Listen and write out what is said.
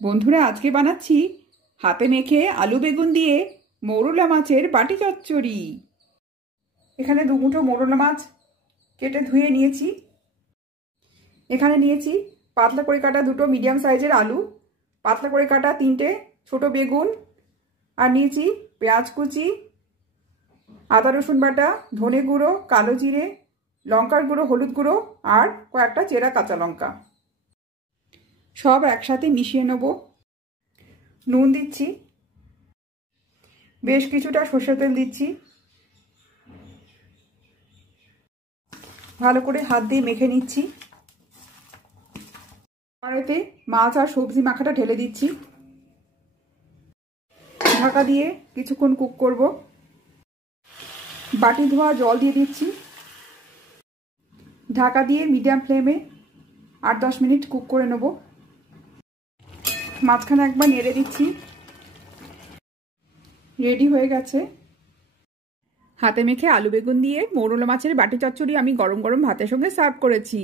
বন্ধুরা, আজকে বানাচ্ছি হাতে মেখে আলু বেগুন দিয়ে মৌরলা মাছের বাটি চচ্চড়ি। এখানে 2 মুঠো মৌরলা মাছ কেটে ধুয়ে নিয়েছি। এখানে নিয়েছি পাতলা করে কাটা 2টো মিডিয়াম সাইজের আলু, পাতলা করে কাটা 3টে ছোট বেগুন, আর নিয়েছি পেঁয়াজ কুচি, আদা রসুন বাটা, ধনে গুঁড়ো, কালো জিরে, লঙ্কার গুঁড়ো, হলুদ গুঁড়ো আর কয়েকটা চেরা কাঁচা লঙ্কা। সব একসাথে মিশিয়ে নেব। নুন দিচ্ছি, বেশ কিছুটা সরষের তেল দিচ্ছি। ভালো করে হাত দিয়ে মেখে নিচ্ছি। কড়াইতে মাছ আর সবজি মাখাটা ঢেলে দিচ্ছি। ঢাকা দিয়ে কিছুক্ষণ কুক করব। বাটি ধোয়া জল দিয়ে দিচ্ছি। ঢাকা দিয়ে মিডিয়াম ফ্লেমে 8-10 মিনিট কুক করে নেব। মাঝখানে একবার নেড়ে দিচ্ছি। রেডি হয়ে গেছে হাতে মেখে আলু বেগুন দিয়ে মৌরলা মাছের বাটি চচ্চড়ি। আমি গরম গরম ভাতের সঙ্গে সার্ভ করেছি।